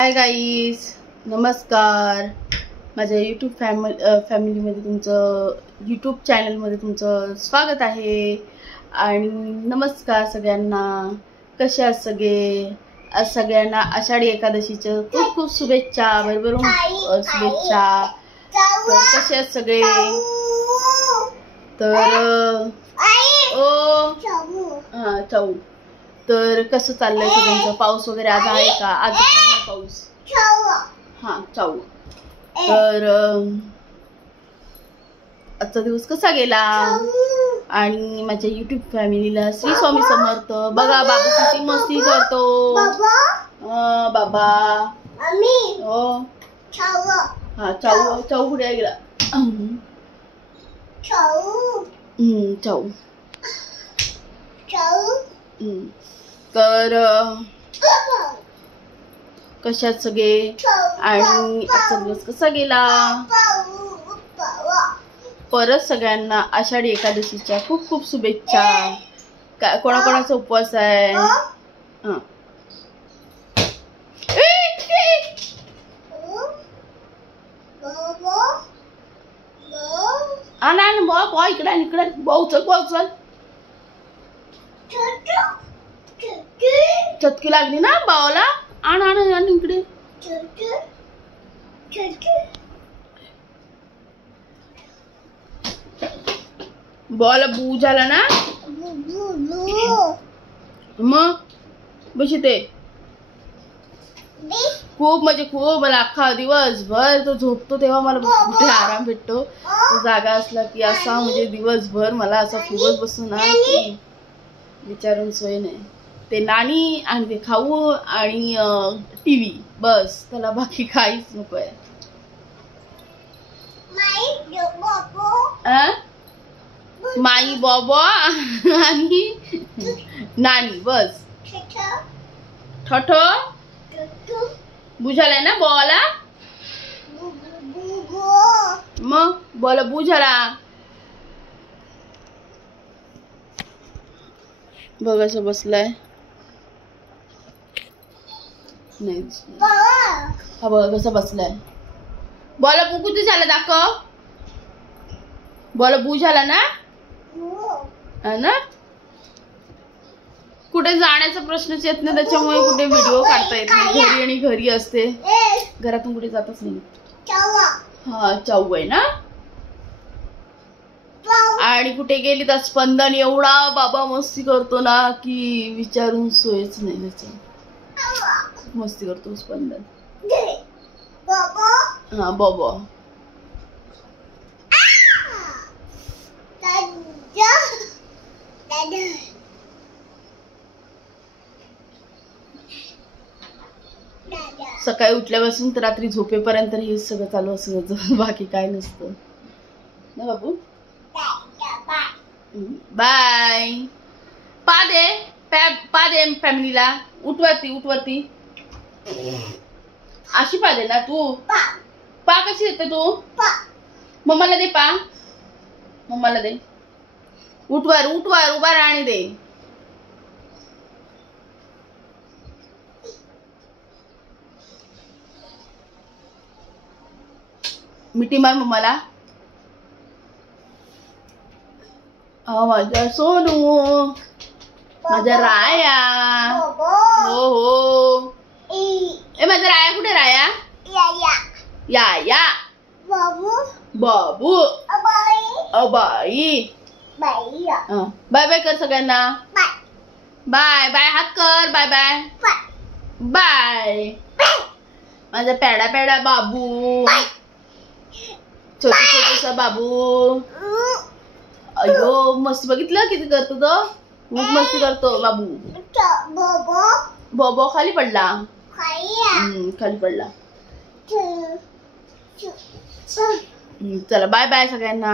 Hi guys, नमस्कार. माझ्या YouTube फॅमिलीमध्ये तुमचं यूट्यूब चॅनलमध्ये तुमचं स्वागत आहे. आणि नमस्कार सगळ्यांना. कसे आहात सगळे? आज सगळ्यांना आषाढी एकादशीच्या खूप खूप शुभेच्छा, भरभरून शुभेच्छा. तर कसे आहात सगळे? तर चाऊ. तर कसं चाललंय सगळ्यांचं? पाऊस वगैरे आज आहे का? आज पाऊस चाऊ. तर आजचा दिवस कसा गेला? आणि माझ्या युट्यूब फॅमिलीला श्री स्वामी समर्थ. बघा बाबू किती मस्ती करतो. बाबा हो चाऊ पुढे गेला. चाऊ. तर कशात सगळे? आणि आजचा दिवस कसा गेला? परत सगळ्यांना आषाढी एकादशीच्या खूप खूप शुभेच्छा. कोणाकोणाचा उपवास आहे? इकडे भाऊ चल. चटकी लागली ना बावला. आण इकडे. बॉल बू झाला ना मग बशी ते खूप म्हणजे खूप. मला अख्खा दिवसभर तो झोपतो तेव्हा मला कुठे आराम भेटतो. तो जागा असला की असा म्हणजे दिवसभर मला असा फुगत बसतो ना की विचारून सोय नाही. ते नाणी आणि ते खाऊ आणि टीव्ही, बस. त्याला बाकी काहीच नको आहे. माई बाबा आणि नानी, बस. ठठो बुझालाय ना बॉला. मग बॉल बुझाला. बघ असं बसलाय. नाही हा बघा कसं बसलाय. बॉल बू कुठे झाला दाखव. बॉल बू झाला ना कुठे जाण्याचा प्रश्नच येत नाही. त्याच्यामुळे कुठे व्हिडिओ काढता येत नाही. घरी आणि घरी असते. घरातून कुठे जातच नाही. चाऊ आहे ना. आणि कुठे गेली तर स्पंदन एवढा बाबा मस्ती करतो ना की विचारून सोयच नाही. त्याच मस्ती करतो स्पंदन. बाबा सकाळी उठल्यापासून तर रात्री झोपेपर्यंत हे सगळं चालू असं. बाकी काय नसतं ना बाबू. बाय. पा दे फॅमिलीला. उठवरती अशी पा दे ना तू. पा कशी देते तू? मम्माला दे. पा मम्माला दे. उठवर उभा राहा आणि दे. मिठी मार मम्माला. माझा सोनू, माझा राया. हो माझा राया कुठे? राया या बाबू अबाई. बाय बाय कर सगळ्यांना. बाय बाय हात कर. Bye bye bye. माझा पेडा बाबू. छोटा बाबू. अयो मस्ती बघितलं किती करतो तो. खूप मस्ती करतो बाबू. बॉबो खाली पडला. खाली पडला. चला बाय बाय सगळ्यांना.